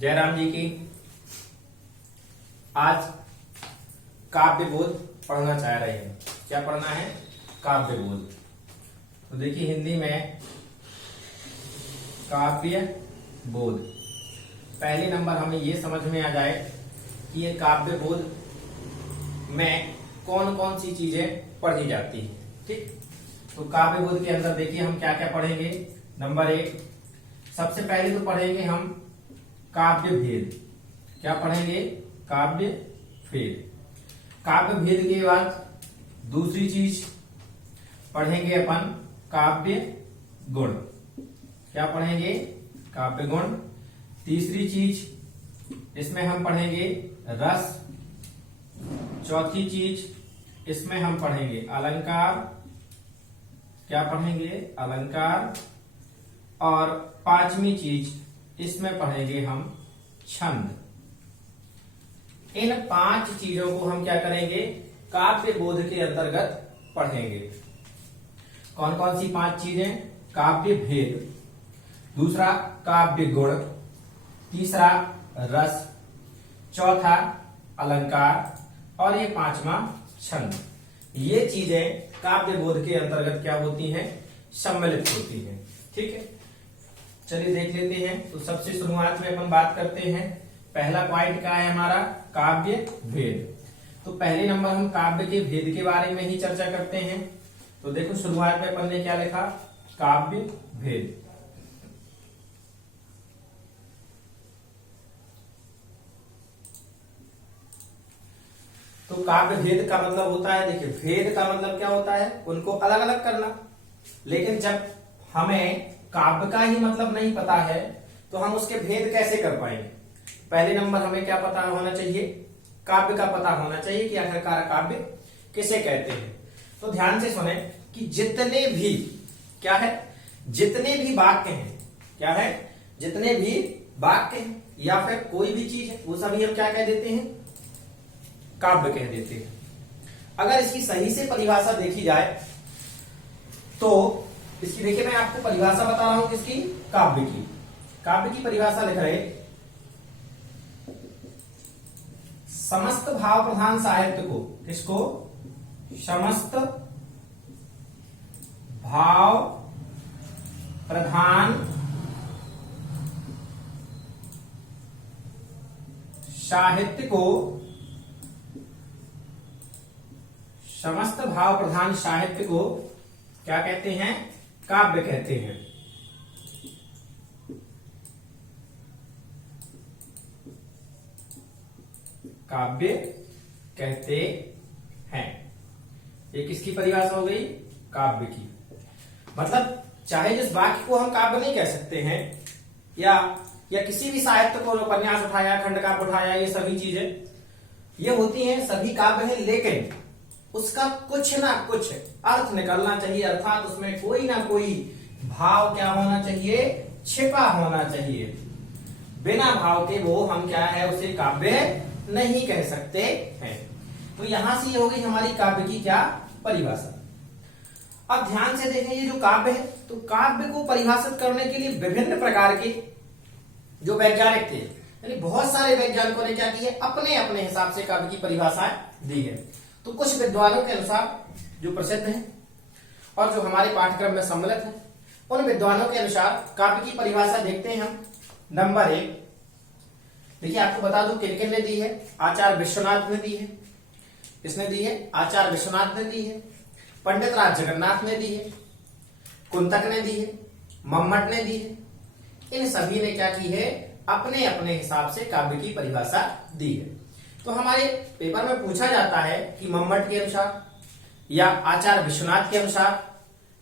जयराम जी की। आज काव्य बोध पढ़ना चाह रहे हैं। क्या पढ़ना है? काव्य बोध। तो देखिए हिंदी में काव्य बोध। पहले नंबर हमें ये समझ में आ जाए कि ये काव्य बोध में कौन कौन सी चीजें पढ़ी जाती है। ठीक, तो काव्य बोध के अंदर देखिए हम क्या क्या पढ़ेंगे। नंबर 1, सबसे पहले तो पढ़ेंगे हम काव्य भेद। क्या पढ़ेंगे? काव्य भेद। काव्य भेद के बाद दूसरी चीज पढ़ेंगे अपन काव्य गुण। क्या पढ़ेंगे? काव्य गुण। तीसरी चीज इसमें हम पढ़ेंगे रस। चौथी चीज इसमें हम पढ़ेंगे अलंकार। क्या पढ़ेंगे? अलंकार। और पांचवी चीज इसमें पढ़ेंगे हम छंद। इन 5 चीजों को हम क्या करेंगे? काव्य बोध के अंतर्गत पढ़ेंगे। कौन कौन सी 5 चीजें? काव्य भेद, दूसरा काव्य गुण, तीसरा रस, चौथा अलंकार और ये 5वां छंद। ये चीजें काव्य बोध के अंतर्गत क्या होती हैं? सम्मिलित होती हैं। ठीक है, चलिए देख लेते हैं। तो सबसे शुरुआत में अपन बात करते हैं। पहला पॉइंट क्या है हमारा? काव्य भेद। तो पहले नंबर हम काव्य के भेद के बारे में ही चर्चा करते हैं। तो देखो शुरुआत में अपन ने क्या लिखा? काव्य भेद। तो काव्य भेद का मतलब होता है, देखिए भेद का मतलब क्या होता है? उनको अलग अलग करना। लेकिन जब हमें काव्य का ही मतलब नहीं पता है तो हम उसके भेद कैसे कर पाएंगे? पहले नंबर हमें क्या पता होना चाहिए? काव्य का पता होना चाहिए कि आखिरकार काव्य किसे कहते हैं। तो ध्यान से सुने कि जितने भी क्या है, जितने भी वाक्य हैं, क्या है, जितने भी वाक्य हैं या फिर कोई भी चीज है वो सभी हम क्या कह देते हैं? काव्य कह देते हैं। अगर इसकी सही से परिभाषा देखी जाए तो इसकी, देखिए मैं आपको परिभाषा बता रहा हूं किसकी? काव्य की। काव्य की परिभाषा लिख रहे, समस्त भाव प्रधान साहित्य को, किसको? समस्त भाव प्रधान साहित्य को, समस्त भाव प्रधान साहित्य को क्या कहते हैं? काव्य कहते हैं। काव्य कहते हैं। ये किसकी परिभाषा हो गई? काव्य की। मतलब चाहे जिस वाक्य को हम काव्य नहीं कह सकते हैं या किसी भी साहित्य को, उपन्यास उठाया, खंड काव्य उठाया, ये सभी चीजें ये होती हैं, सभी काव्य हैं, लेकिन उसका कुछ ना कुछ अर्थ निकलना चाहिए। अर्थात उसमें कोई ना कोई भाव क्या होना चाहिए? छिपा होना चाहिए। बिना भाव के वो हम क्या है, उसे काव्य नहीं कह सकते हैं। तो यहां से ये हो गई हमारी काव्य की क्या परिभाषा। अब ध्यान से देखें, ये जो काव्य है, तो काव्य को परिभाषित करने के लिए विभिन्न प्रकार के जो वैज्ञानिक थे, यानी बहुत सारे वैज्ञानिकों ने क्या की है? अपने अपने हिसाब से काव्य की परिभाषा दी है। तो कुछ विद्वानों के अनुसार जो प्रसिद्ध हैं और जो हमारे पाठ्यक्रम में सम्मिलित हैं, उन विद्वानों के अनुसार काव्य की परिभाषा देखते हैं हम। नंबर 1, देखिए आपको बता दूं किन किन ने दी है। आचार्य विश्वनाथ ने दी है। किसने दी है? आचार्य विश्वनाथ ने दी है। पंडित राज जगन्नाथ ने दी है। कुंतक ने दी है। मम्मट ने दी है। इन सभी ने क्या की है? अपने अपने हिसाब से काव्य की परिभाषा दी है। तो हमारे पेपर में पूछा जाता है कि मम्मट के अनुसार या आचार्य विश्वनाथ के अनुसार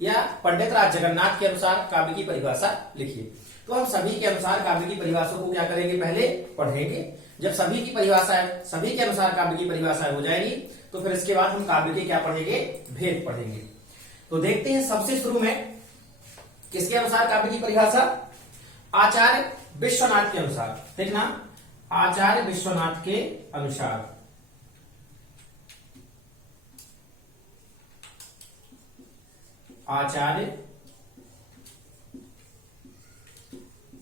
या पंडित राज जगन्नाथ के अनुसार काव्य की परिभाषा लिखिए। तो हम सभी के अनुसार काव्य की परिभाषा को क्या करेंगे? पहले पढ़ेंगे। जब सभी की परिभाषा, सभी के अनुसार काव्य की परिभाषा हो जाएगी तो फिर इसके बाद हम काव्य के क्या पढ़ेंगे? भेद पढ़ेंगे। तो देखते हैं सबसे शुरू में किसके अनुसार काव्य की परिभाषा? आचार्य विश्वनाथ के अनुसार। देखना, आचार्य विश्वनाथ के अनुसार। आचार्य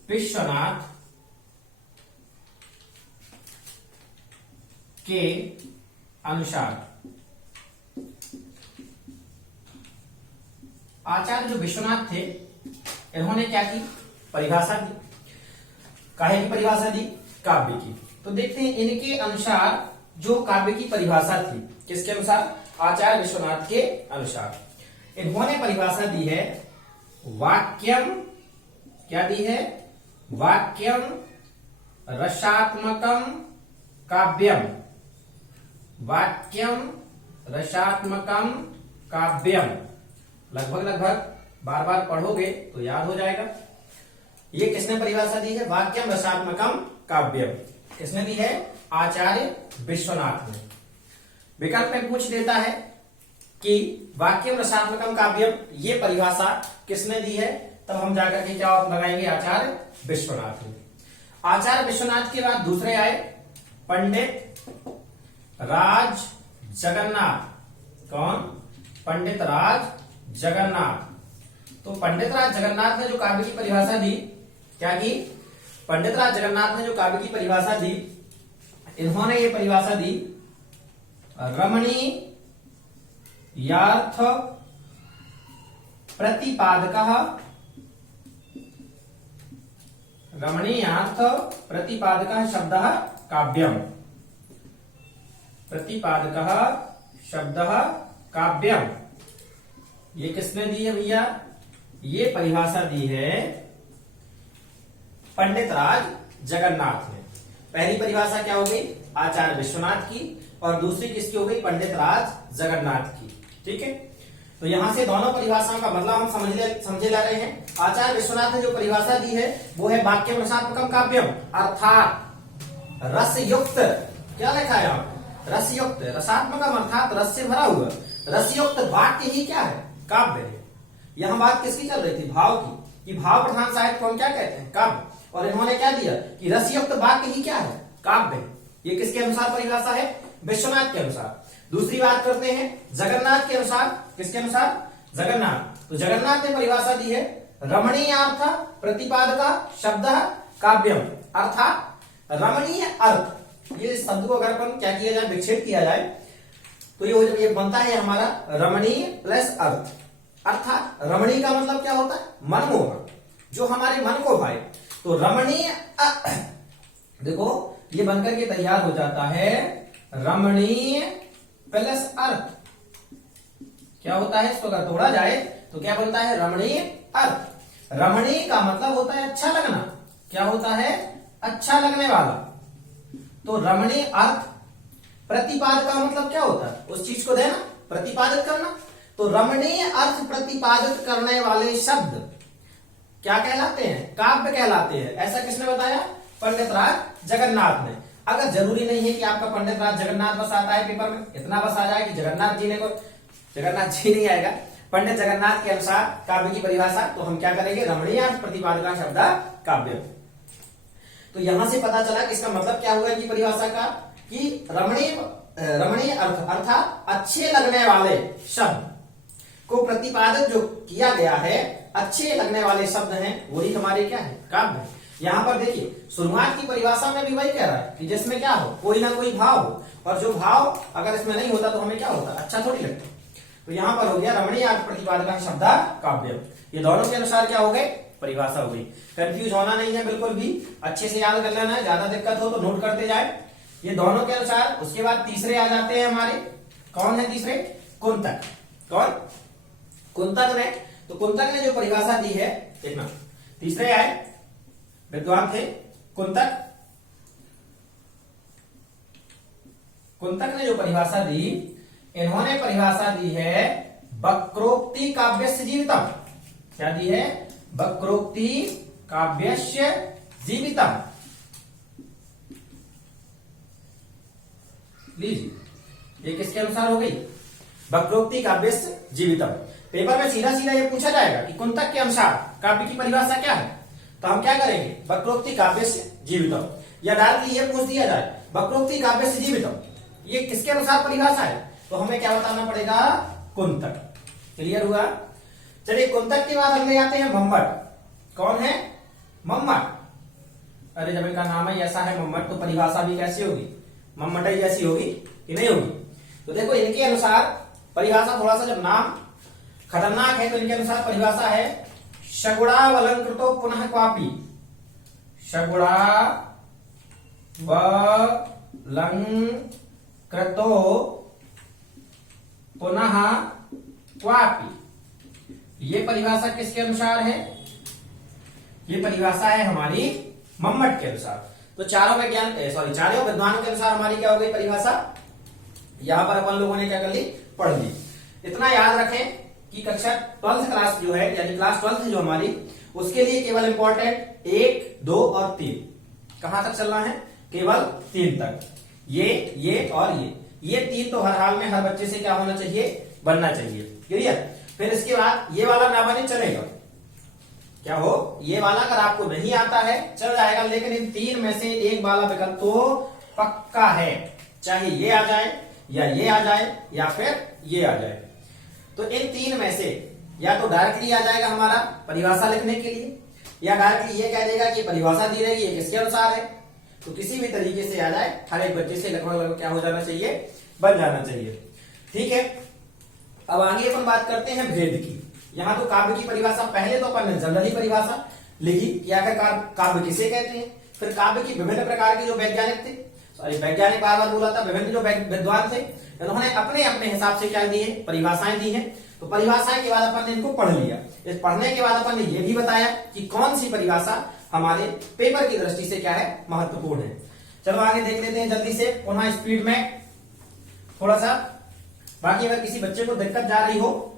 विश्वनाथ के अनुसार आचार्य जो विश्वनाथ थे इन्होंने क्या की, परिभाषा दी। काहे की परिभाषा दी? काव्य की। तो देखते हैं इनके अनुसार जो काव्य की परिभाषा थी, किसके अनुसार? आचार्य विश्वनाथ के अनुसार इन्होंने परिभाषा दी है वाक्यम, क्या दी है? वाक्यम रसात्मकम काव्यम। वाक्यम रसात्मकम काव्यम। लगभग बार बार पढ़ोगे तो याद हो जाएगा। ये किसने परिभाषा दी है? वाक्यम रसात्मकम काव्यम। किसने दी है? आचार्य विश्वनाथ ने। विकल्प में पूछ देता है कि वाक्यम रसात्मकम काव्यम ये परिभाषा किसने दी है, तब हम जाकर के क्या लगाएंगे? आचार्य विश्वनाथ ने। आचार्य विश्वनाथ के बाद दूसरे आए पंडित राज जगन्नाथ। कौन? पंडित राज जगन्नाथ। तो पंडित राज जगन्नाथ ने जो काव्य की परिभाषा दी, क्या की? पंडित राज जगन्नाथ ने जो काव्य की परिभाषा दी, इन्होंने ये परिभाषा दी रमणीयार्थ प्रतिपादकः, रमणीयार्थ प्रतिपादकः शब्दः काव्यम। प्रतिपादकः शब्दः काव्यम। ये किसने दी है भैया? ये परिभाषा दी है पंडित राज जगन्नाथ ने। पहली परिभाषा क्या हो गई? आचार्य विश्वनाथ की, और दूसरी किसकी हो गई? पंडित राज जगन्नाथ की। ठीक है, तो यहां से दोनों परिभाषाओं का मतलब हम समझे ला रहे हैं। आचार्य विश्वनाथ ने जो परिभाषा दी है वो है वाक्यम रसात्मकम काव्यम, अर्थात रसयुक्त। क्या लिखा है आप? रसयुक्त। रसात्मकम अर्थात रस से भरा हुआ, रसयुक्त वाक्य ही क्या है? काव्य है। यहां बात किसकी चल रही थी? भाव की, कि भाव प्रधान साहित्य को हम क्या कहते हैं? काव्य। और इन्होंने क्या दिया कि रसयुक्त वाक्य ही क्या है? काव्य है। ये किसके अनुसार परिभाषा है? विश्वनाथ के अनुसार। दूसरी बात करते हैं जगन्नाथ के अनुसार। किसके अनुसार? जगन्नाथ। तो जगन्नाथ ने परिभाषा दी है रमणीयार्थ प्रतिपादक शब्द काव्यम, अर्थात रमणीय अर्थ। ये शब्द को अगर अपन क्या किया जाए, विक्षेप किया जाए, तो ये बनता है हमारा रमणीय प्लस अर्थ। अर्थात रमणीय का मतलब क्या होता है? मनमोहक, जो हमारे मन को भाए। तो रमणीय देखो ये बनकर के तैयार हो जाता है रमणीय प्लस अर्थ। क्या होता है? इसको अगर तोड़ा जाए तो क्या बनता है? रमणीय अर्थ। रमणीय का मतलब होता है अच्छा लगना। क्या होता है? अच्छा लगने वाला। तो रमणीय अर्थ प्रतिपादक का मतलब क्या होता है? उस चीज को देना, प्रतिपादित करना। तो रमणीय अर्थ प्रतिपादित करने वाले शब्द क्या कहलाते हैं? काव्य कहलाते हैं। ऐसा किसने बताया? पंडित राज जगन्नाथ ने। अगर जरूरी नहीं है कि आपका पंडित राज जगन्नाथ बस आता है पेपर में, इतना बस आ जाए कि जगन्नाथ जी नहीं आएगा। पंडित जगन्नाथ के अनुसार काव्य की परिभाषा, तो हम क्या करेंगे? रमणीय अर्थ प्रतिपादक शब्द काव्य। तो यहां से पता चला कि इसका मतलब क्या हुआ इनकी परिभाषा का, कि रमणीय अर्थ अर्थात अच्छे लगने वाले शब्द को प्रतिपादित जो किया गया है, अच्छे लगने वाले शब्द हैं, वही हमारे क्या है? काव्य। यहां पर देखिए शुरुआत की परिभाषा में भी वही कह रहा है कि जिसमें क्या हो? कोई ना कोई भाव हो, और जो भाव अगर इसमें नहीं होता तो हमें क्या होता? अच्छा थोड़ी लगता। तो यहां पर हो गया रमणीय अर्थ प्रतिपादक शब्द काव्य। ये दोनों के अनुसार क्या हो गए? परिभाषा हो गई। कंफ्यूज होना नहीं है बिल्कुल भी, अच्छे से याद कर लेना है। ज्यादा दिक्कत हो तो नोट करते जाए। ये दोनों के अनुसार। उसके बाद तीसरे आ जाते हैं हमारे। कौन है तीसरे? कुंतक। कौन? कुंतक ने। तो कुंतक ने जो परिभाषा दी है, देखना, तीसरे आए विद्वान थे कुंतक। कुंतक ने जो परिभाषा दी, इन्होंने परिभाषा दी है वक्रोक्ति काव्यस्य जीवितम। क्या दी है? वक्रोक्ति काव्यस्य जीवितम। लीजिए, ये किसके अनुसार हो गई? वक्रोक्ति काव्यस्य जीवितम। पेपर में सीधा सीधा ये पूछा जाएगा कि कुंतक के अनुसार काव्य की परिभाषा क्या है, तो हम क्या करेंगे? वक्रोक्ति काव्यस्य जीवितम। या डायरेक्टली ये पूछ दिया जाए वक्रोक्ति काव्यस्य जीवितम, ये किसके अनुसार परिभाषा है, तो हमें क्या बताना पड़ेगा? कुंतक। क्लियर हुआ? चलिए, कुंतक के बाद हम ले आते हैं मम्मट। कौन है? मम्मट। अरे जब इनका नाम ही ऐसा है मम्मट, तो परिभाषा भी कैसी होगी? मम्मटई जैसी होगी कि नहीं होगी? तो देखो इनके अनुसार परिभाषा, थोड़ा सा जब नाम खतरनाक है तो इनके अनुसार परिभाषा है शगुणावलंकृतो पुनः क्वापि, शगुणावलंकृतो पुनः क्वापि। ये परिभाषा किसके अनुसार है? ये परिभाषा है हमारी मम्मट के अनुसार। तो चारों विद्वानों के अनुसार हमारी क्या हो गई परिभाषा? यहां पर अपन लोगों ने क्या कर ली? पढ़ ली। इतना याद रखें कि कक्षा 12th क्लास जो है, यानी क्लास 12th जो हमारी, उसके लिए केवल इंपॉर्टेंट 1, 2 और 3। कहां तक चलना है? केवल 3 तक। ये और ये 3 तो हर हाल में हर बच्चे से क्या होना चाहिए? बनना चाहिए। क्लियर? फिर इसके बाद ये वाला ना बने चलेगा, क्या हो? ये वाला अगर आपको नहीं आता है चल जाएगा, लेकिन इन 3 में से एक वाला विकल्प तो पक्का है, चाहे ये आ जाए या ये आ जाए या फिर ये आ जाए। तो इन 3 में से या तो डायरेक्टली आ जाएगा हमारा परिभाषा लिखने के लिए, या डायरेक्टली ये कह देगा कि परिभाषा दी रहेगी ये किसके अनुसार है। तो किसी भी तरीके से आ जाए, हर एक बच्चे से लगभग क्या हो जाना चाहिए? बन जाना चाहिए। ठीक है, अब आगे अपन बात करते हैं भेद की। यहां तो काव्य की परिभाषा पहले तो अपन ने जनरली परिभाषा लिखी कि आखिर काव्य किसे कहते हैं। फिर काव्य की विभिन्न प्रकार के जो वैज्ञानिक थे, वैज्ञानिक बार बार बोला था, विभिन्न जो विद्वान थे उन्होंने अपने अपने हिसाब से क्या दी है? परिभाषाएं दी हैं। तो परिभाषाएं के बाद अपन ने इनको पढ़ लिया। इस पढ़ने के बाद अपन ने यह भी बताया कि कौन सी परिभाषा हमारे पेपर की दृष्टि से क्या है? महत्वपूर्ण है। चलो आगे देख लेते हैं जल्दी से, पुनः स्पीड में थोड़ा सा। बाकी अगर किसी बच्चे को दिक्कत जा रही हो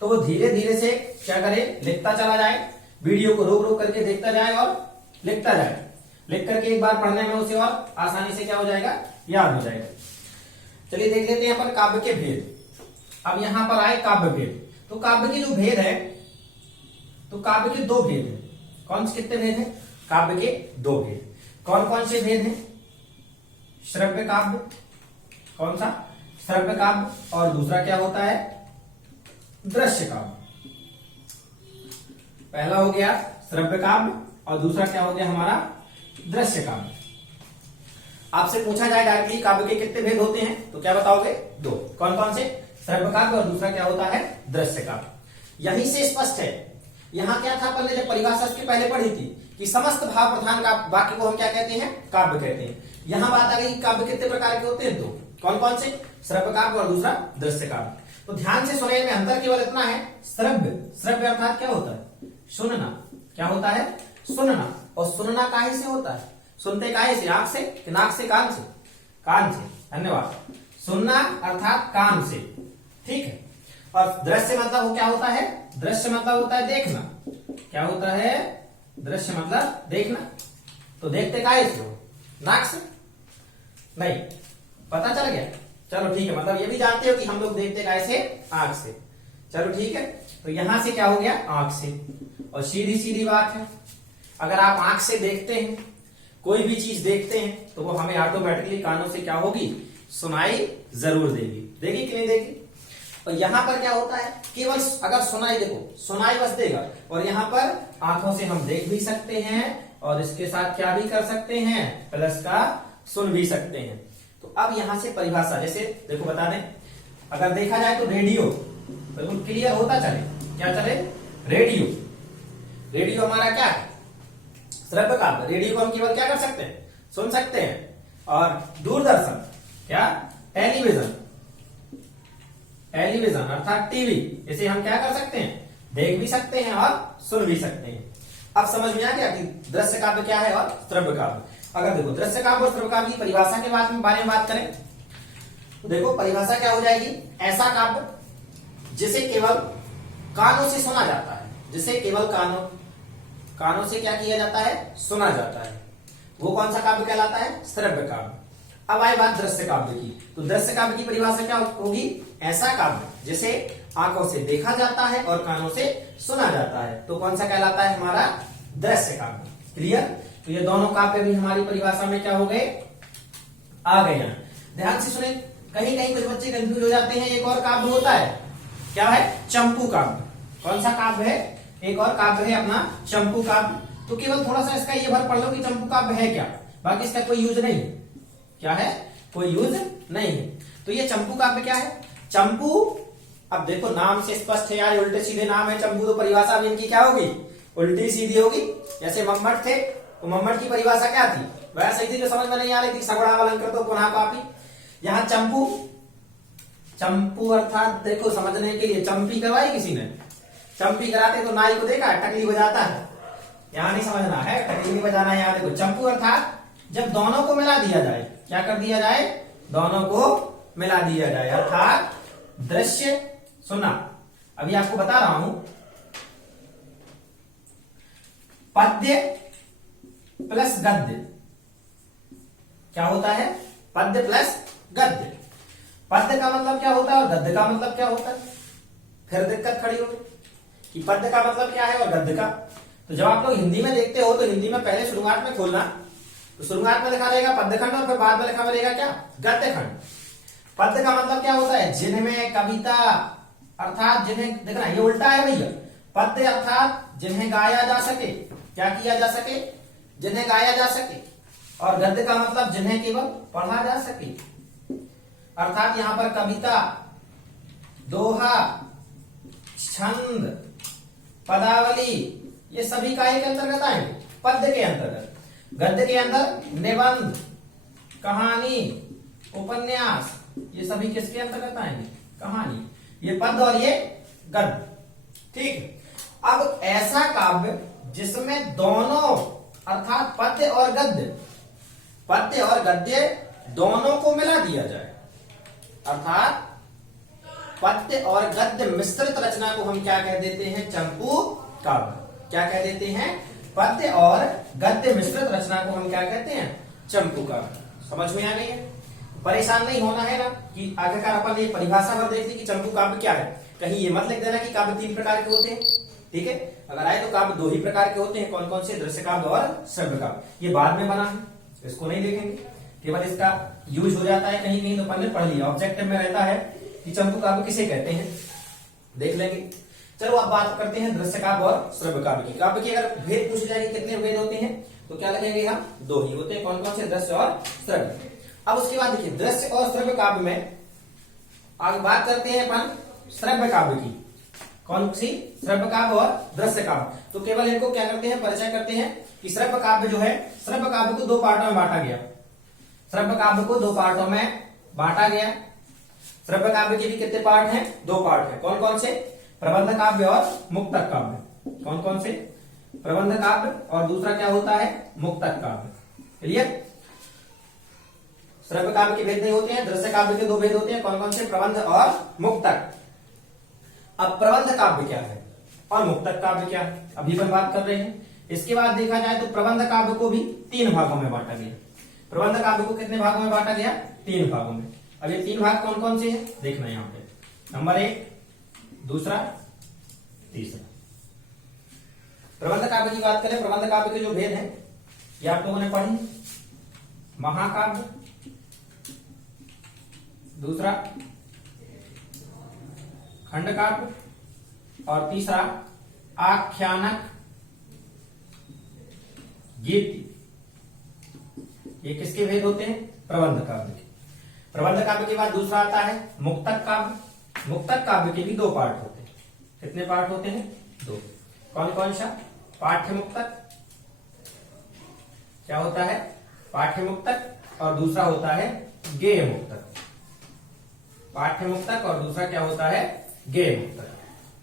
तो वो धीरे धीरे से क्या करे? लिखता चला जाए, वीडियो को रोक रोक करके देखता जाए और लिखता जाए। लिख करके एक बार पढ़ने में उसे और आसानी से क्या हो जाएगा? याद हो जाएगा। चलिए देख लेते हैं अपन काव्य के भेद। अब यहां पर आए काव्य भेद। तो काव्य के जो भेद है, तो काव्य के 2 भेद हैं। कौन से कितने भेद हैं? काव्य के 2 भेद। कौन कौन से भेद हैं? श्रव्य काव्य, कौन सा? श्रव्य काव्य। और दूसरा क्या होता है? दृश्य काव्य। पहला हो गया श्रव्य काव्य और दूसरा क्या हो गया हमारा? दृश्य काव्य। आपसे पूछा जाए डायरेक्टली काव्य के कितने भेद होते हैं तो क्या बताओगे? 2। कौन कौन से? श्रव्य काव्य और दूसरा क्या होता है? दृश्य काव्य। यहीं से स्पष्ट है। यहां क्या था? अपन ने जब परिभाषा उसके पहले पढ़ी थी कि समस्त भाव प्रधान का वाक्य को हम क्या कहते हैं? काव्य कहते हैं। यहां बात आ गई काव्य कितने प्रकार के होते हैं? 2। कौन कौन से? श्रव्य काव्य और दूसरा दृश्य काव्य। तो ध्यान से सुने, में अंतर केवल इतना है, श्रव्य अर्थात क्या होता है? सुनना। क्या होता है? सुनना। और सुनना काहे से होता है? सुनते काहे से? आंख से कि नाक से? कान से? कान से। धन्यवाद। सुनना अर्थात कान से। ठीक है। और दृश्य मतलब वो क्या होता है? दृश्य मतलब होता है देखना। क्या होता है? दृश्य मतलब देखना। तो देखते काहे से हो? नाक से? नहीं, पता चल गया? चलो ठीक है, मतलब ये भी जानते हो कि हम लोग देखते कैसे? आंख से। चलो ठीक है, तो यहां से क्या हो गया? आंख से। और सीधी सीधी बात है, अगर आप आंख से देखते हैं, कोई भी चीज देखते हैं, तो वो हमें ऑटोमेटिकली कानों से क्या होगी? सुनाई जरूर देगी। देगी कि नहीं देगी? और यहां पर क्या होता है? केवल अगर सुनाई, देखो सुनाई बस देगा, और यहां पर आंखों से हम देख भी सकते हैं और इसके साथ क्या भी कर सकते हैं? प्लस का सुन भी सकते हैं। तो अब यहां से परिभाषा, जैसे देखो बता दें, अगर देखा जाए तो रेडियो बिल्कुल क्लियर होता चले। क्या चले? रेडियो। रेडियो हमारा क्या है? श्रव्य काव्य। रेडियो को हम केवल क्या कर सकते हैं? सुन सकते हैं। और दूरदर्शन क्या? टेलीविजन। टेलीविजन अर्थात टीवी, इसे हम क्या कर सकते हैं? देख भी सकते हैं और सुन भी सकते हैं। अब समझ में आ गया कि दृश्य काव्य क्या है और श्रव्य काव्य। अगर देखो दृश्य काव्य और श्रव्य काव्य की परिभाषा के बारे में बात करें तो देखो परिभाषा क्या हो जाएगी? ऐसा काव्य जिसे केवल कानों से सुना जाता है, जिसे केवल कानों से क्या किया जाता है? सुना जाता है, वो कौन सा काव्य कहलाता है? श्रव्य काव्य। अब आई बात दृश्य काव्य की, तो दृश्य काव्य की परिभाषा क्या होगी? ऐसा काव्य जिसे आंखों से देखा जाता है और कानों से सुना जाता है, तो कौन सा कहलाता है? हमारा दृश्य काव्य। क्लियर? तो ये दोनों काव्य भी हमारी परिभाषा में क्या हो गए? आ गए। यहाँ ध्यान से सुने, कहीं कहीं कुछ बच्चे कंफ्यूज हो जाते हैं। एक और काव्य होता है, क्या है? चंपू काव्य। कौन सा काव्य है? एक और काव्य है अपना चंपू काव्य। तो केवल थोड़ा सा इसका ये भर पढ़ लो कि चंपू काव्य है क्या, बाकी इसका कोई यूज नहीं। क्या है, कोई यूज नहीं है। तो ये चंपू काव्य क्या है, चंपू, अब देखो नाम से स्पष्ट है यार, उल्टे सीधे नाम है चंपू, तो परिभाषा भी इनकी क्या होगी, उल्टी सीधी होगी। जैसे मम्मट थे तो मम्मट की परिभाषा क्या थी, वह सही थी, जो समझ में नहीं आ रही थी सगुणा अलंकृत तो पुनः पापी। यहाँ चंपू, चंपू अर्थात देखो समझने के लिए, चंपी करवाई किसी ने, चंपी कराते तो नाई को देखा टकली बजाता है, यहाँ नहीं समझना है, टकली नहीं बजाना है। यहाँ देखो चंपू अर्थात जब दोनों को मिला दिया जाए, क्या कर दिया जाए, दोनों को मिला दिया जाए, अर्थात दृश्य, सुना अभी आपको बता रहा हूं, पद्य प्लस गद्य क्या होता है, पद्य प्लस गद्य। पद्य का मतलब क्या होता है और गद्य का मतलब क्या होता है, फिर दिक्कत खड़ी होगी कि पद्य का मतलब क्या है और गद्य का। तो जब आप लोग हिंदी में देखते हो तो हिंदी में पहले शुरुआत में खोलना, तो शुरुआत में लिखा रहेगा पद्य खंड और फिर बाद में लिखा रहेगा क्या, गद्य खंड। पद्य का मतलब क्या होता है, जिनमें कविता अर्थात जिन्हें, देखना ये उल्टा है भैया, पद्य अर्थात जिन्हें गाया जा सके, क्या किया जा सके, जिन्हें गाया जा सके, और गद्य का मतलब जिन्हें केवल पढ़ा जा सके, अर्थात यहां पर कविता, दोहा, छंद, पदावली, ये सभी काय के अंतर्गत आएंगे, पद्य के अंतर्गत। गद्य के अंदर निबंध, कहानी, उपन्यास, ये सभी किसके अंतर्गत आएंगे, कहानी, ये पद्य और ये गद्य। ठीक है, अब ऐसा काव्य जिसमें दोनों अर्थात पद्य और गद्य दोनों को मिला दिया जाए, अर्थात पद्य और गद्य मिश्रित रचना को हम क्या कह देते हैं, चंपू काव्य। क्या कह देते हैं, पद्य और गद्य मिश्रित रचना को हम क्या कहते हैं, चंपू काव्य। समझ में आ गई है, परेशान नहीं होना है ना कि आखिरकार अपन ये परिभाषा पर देख ली कि चंपू काव्य क्या है, कहीं ये मत लिख देना कि काव्य 3 प्रकार के होते हैं। ठीक है, अगर आए तो काव्य 2 ही प्रकार के होते हैं, कौन कौन से, दृश्य काव्य और श्रव्य काव्य। ये बाद में बना है, इसको नहीं देखेंगे, केवल इसका यूज हो जाता है कहीं कहीं, तो अपन ने पढ़ लिया, ऑब्जेक्टिव में रहता है कि चंपू काव्य किसे कहते हैं, देख लेंगे। चलो अब बात करते हैं दृश्य काव्य और श्रव्य काव्य की। काव्य की अगर भेद पूछे जाएंगे कितने भेद होते हैं, तो क्या लगेंगे, हम 2 ही होते हैं, कौन कौन से, दृश्य और श्रव्य। अब उसके बाद देखिए दृश्य और श्रव्य काव्य में आगे बात करते हैं अपन श्रव्य काव्य की, कौन सी, श्रव्य काव्य और दृश्य काव्य। तो केवल इनको क्या करते हैं, परिचय करते हैं कि श्रव्य काव्य जो है, श्रव्य काव्य को 2 पार्टों में बांटा गया, श्रव्य काव्य को 2 पार्टों में बांटा गया। श्रव्य काव्य के भी कितने पार्ट हैं, 2 पार्ट हैं, कौन कौन से, प्रबंध काव्य और मुक्तक काव्य। कौन कौन से, प्रबंध काव्य और दूसरा क्या होता है, मुक्तक काव्य। क्लियर, श्रव्य काव्य के भेद नहीं होते हैं, दृश्य काव्य के 2 भेद होते हैं, कौन कौन से, प्रबंध और मुक्तक। अब प्रबंध काव्य क्या है और मुक्तक काव्य क्या है, अभी अपन बात कर रहे हैं। इसके बाद देखा जाए तो प्रबंध काव्य को भी 3 भागों में बांटा गया। प्रबंध काव्य को कितने भागों में बांटा गया, 3 भागों में। अब ये 3 भाग कौन कौन से हैं, देखना यहाँ पे, नंबर 1, दूसरा, तीसरा। प्रबंध काव्य की बात करें, प्रबंध काव्य के जो भेद हैं ये आप लोगों ने पढ़े, महाकाव्य, दूसरा खंड काव्य और तीसरा आख्यानक गीति। ये किसके भेद होते हैं, प्रबंध काव्य के। प्रबंध काव्य के बाद दूसरा आता है मुक्तक काव्य। मुक्तक काव्य के भी 2 पार्ट होते हैं, कितने पार्ट होते हैं, 2। कौन कौन सा, पाठ्य मुक्तक, क्या होता है, पाठ्य मुक्तक, और दूसरा होता है गेय मुक्तक। पाठ्य मुक्तक और दूसरा क्या होता है, गेय मुक्तक।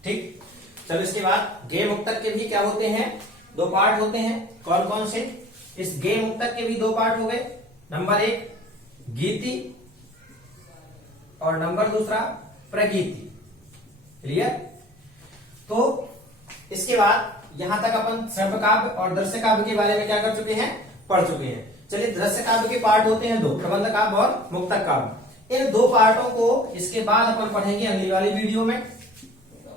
ठीक, चलो इसके बाद गेय मुक्तक के भी क्या होते हैं, 2 पार्ट होते हैं, कौन कौन से, इस गेय मुक्तक के भी 2 पार्ट हो गए, नंबर 1 गीति और नंबर दूसरा प्रगीति। क्लियर, तो इसके बाद यहां तक अपन श्रव्य काव्य और दृश्य काव्य के बारे में क्या कर चुके हैं, पढ़ चुके हैं। चलिए दृश्य काव्य के पार्ट होते हैं 2, प्रबंध काव्य और मुक्तक काव्य। इन 2 पार्टों को इसके बाद अपन पढ़ेंगे अगली वाली वीडियो में।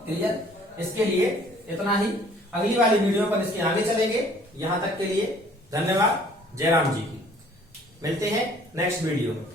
क्लियर, इसके लिए इतना ही, अगली वाली वीडियो पर इसके आगे चलेंगे। यहां तक के लिए धन्यवाद, जयराम जी की। मिलते हैं नेक्स्ट वीडियो में।